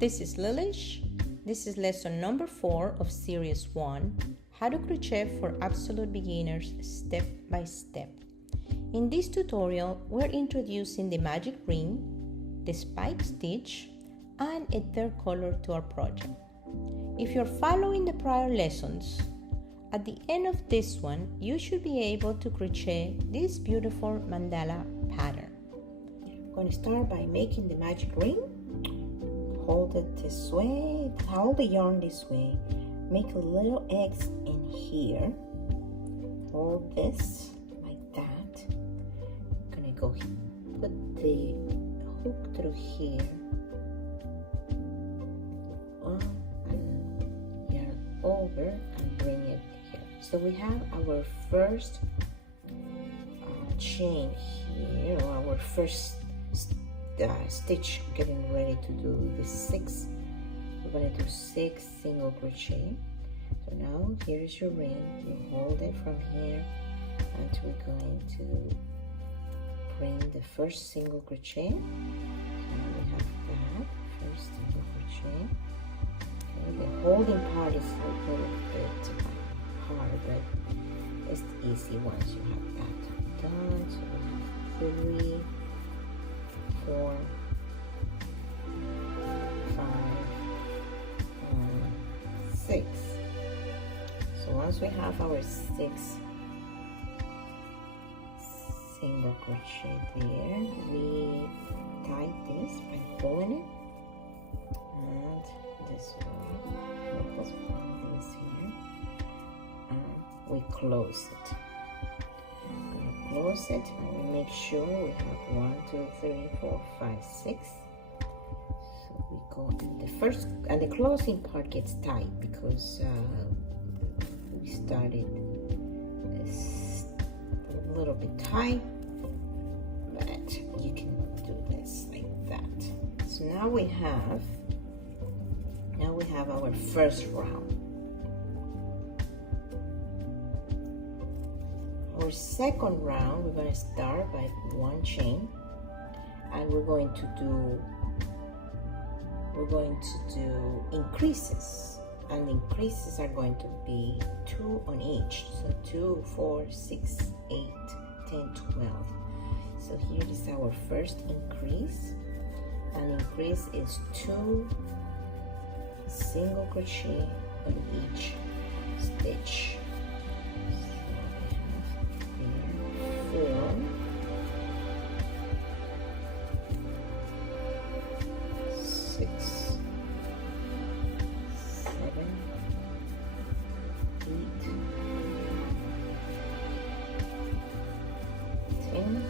This is Lilish. This is lesson number 4 of series 1, How to Crochet for Absolute Beginners Step by Step. In this tutorial, we're introducing the magic ring, the spike stitch, and a third color to our project. If you're following the prior lessons, at the end of this one, you should be able to crochet this beautiful mandala pattern. I'm going to start by making the magic ring. Hold it this way, hold the yarn this way, make a little X in here, hold this like that. I'm gonna go put the hook through here, and yarn over and bring it here. So we have our first chain here, or our first stitch, getting ready to do the 6. We're going to do 6 single crochet. So now here's your ring. You hold it from here, and we're going to bring the first single crochet. So we have that first single crochet. Okay, the holding part is a little bit hard, but it's easy once you have that done. So we have 3, 4, 5, 6. So once we have our 6 single crochet there, we tie this by pulling it, and this one, let's pull this here, and we close it. Close it, and we make sure we have 1, 2, 3, 4, 5, 6. So we go in the first, and the closing part gets tight because we started a little bit tight, but you can do this like that. So now we have our first round. Our second round, we're going to start by 1 chain, and we're going to do increases, and the increases are going to be 2 on each. So 2, 4, 6, 8, 10, 12. So here is our first increase, and increase is 2 single crochet on each stitch. 4, 6, 7, 8, 10,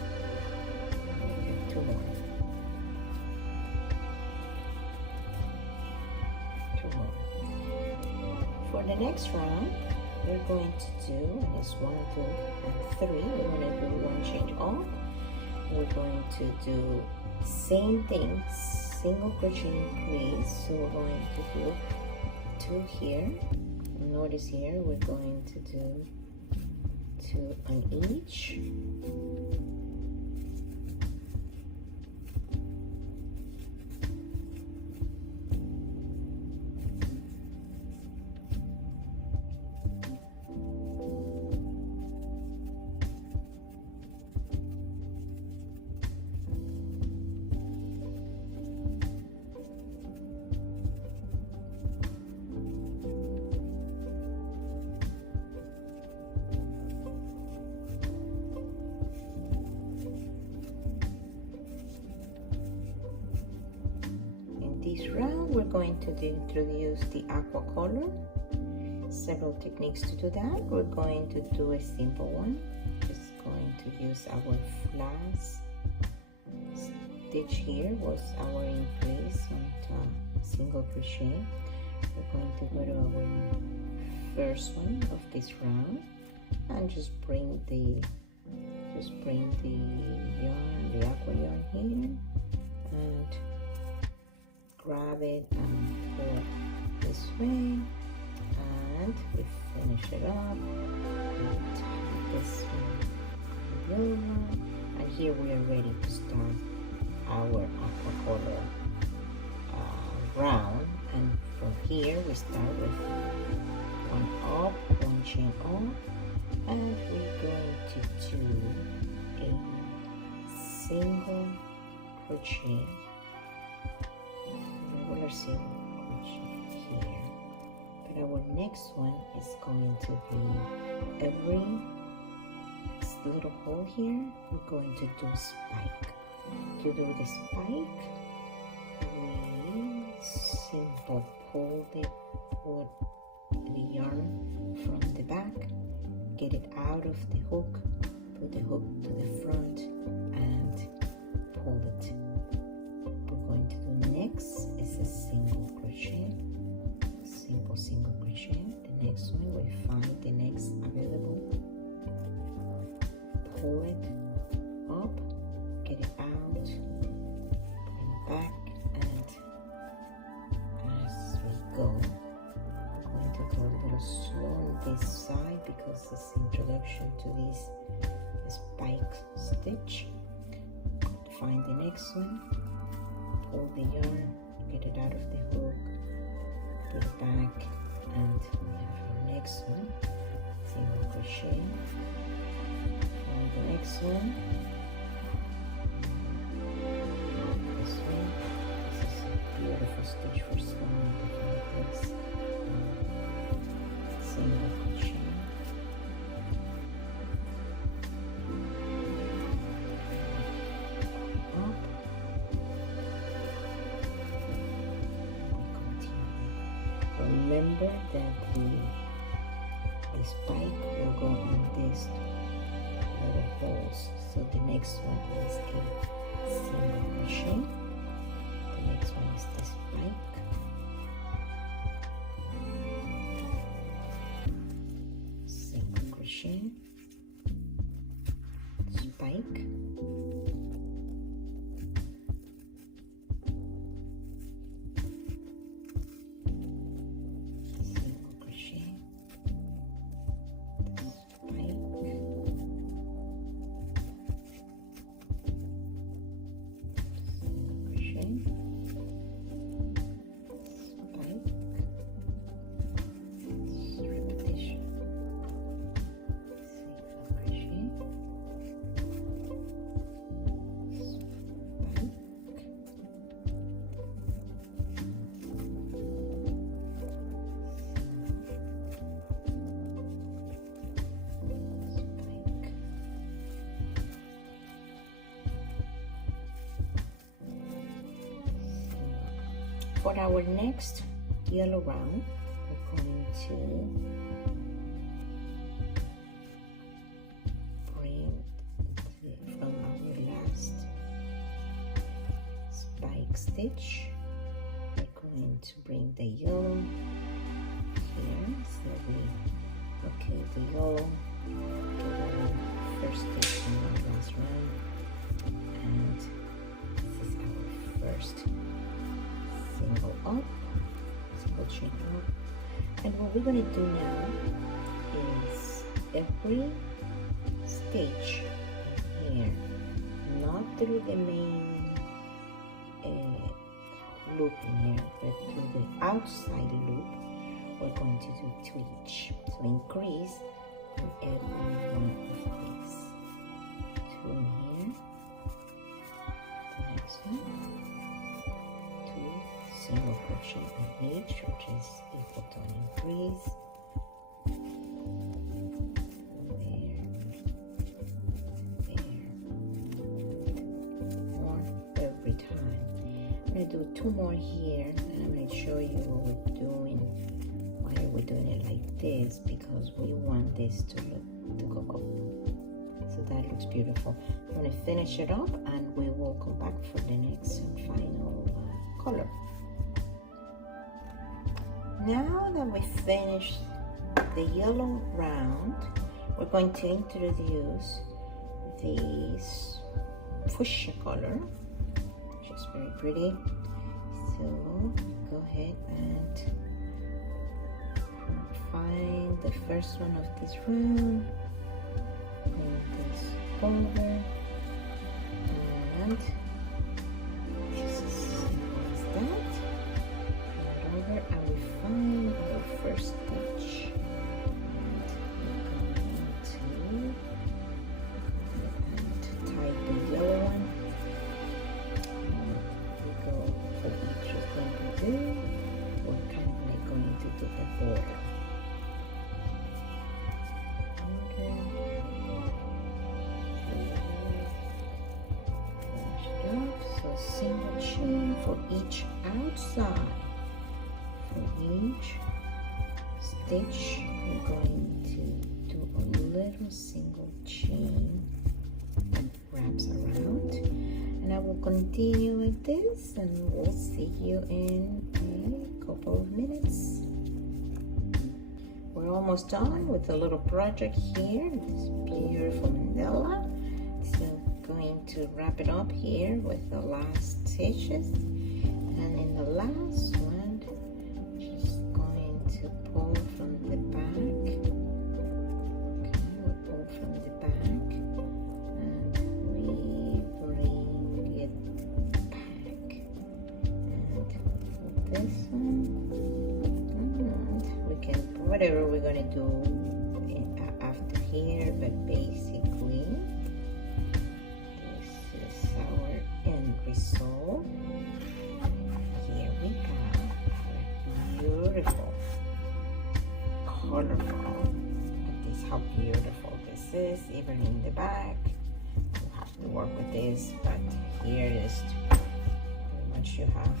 2 more. For the next round, we're going to do this 1, 2, and 3. We're going to do 1 change on. We're going to do same thing, single crochet increase. So we're going to do 2 here. Notice here we're going to do 2 on each. This round we're going to introduce the aqua color. Several techniques to do that. We're going to do a simple one. Just going to use our last stitch here was our increase on top single crochet. We're going to go to our first one of this round and just bring the yarn, the aqua yarn here, and grab it and pull it this way, and we finish it up and tie this one over, and here we are ready to start our aqua color round. here we start with one up, one chain up, and we're going to do a single crochet, regular single crochet here. But our next one is going to be every little hole here, we're going to do spike. To do the spike, we simple pull the yarn from the back, get it out of the hook, put the hook to the front, and pull it. We're going to do next is a single crochet, simple single crochet. The next one we find the next available, pull it up, get it out, bring it back, and as we go, I'm going to go a little slow on this side because it's introduction to this spike stitch. Find the next one, pull the yarn, get it out of the hook, put it back, and we have our next one, single crochet. The next one, this one, this is a beautiful stitch for sewing this single crochet. Up, continue. Remember that the spike will go in this little holes. So the next one is a single crochet. The next one is the spike. Single crochet, spike, single crochet, spike, For our next yellow round, we're going to bring from our last spike stitch, we're going to bring the yellow here. So we locate the yellow, get our first stitch in our last round, and this is our first single up, single chain up. And what we're going to do now is every stitch here, not through the main loop in here, but through the outside loop, we're going to do two each. So increase in every one of these. Two in here, the next one, single crochet in each, which is equal to an increase. More every time. I'm going to do two more here, and I'm going to show you what we're doing. Why we're doing it like this, because we want this to go up. So that looks beautiful. I'm going to finish it up, and we will come back for the next and final color. Now that we finished the yellow round, we're going to introduce this fuchsia color, which is very pretty. So go ahead and find the first one of this round, bring this over, and this is that. Over, and we find outside. For each stitch, we're going to do a little single chain that wraps around, and I will continue with this, and we'll see you in a couple of minutes. We're almost done with the little project here, this beautiful mandala. So going to wrap it up here with the last stitches, and in the last one, just going to pull from the back. Okay, we pull from the back, and we bring it back, and for this one, and we can, whatever we're gonna do after here, but basically this is our end result. Here we go, beautiful, colorful. And this, how beautiful this is, even in the back. You have to work with this, but here it is. Pretty much you have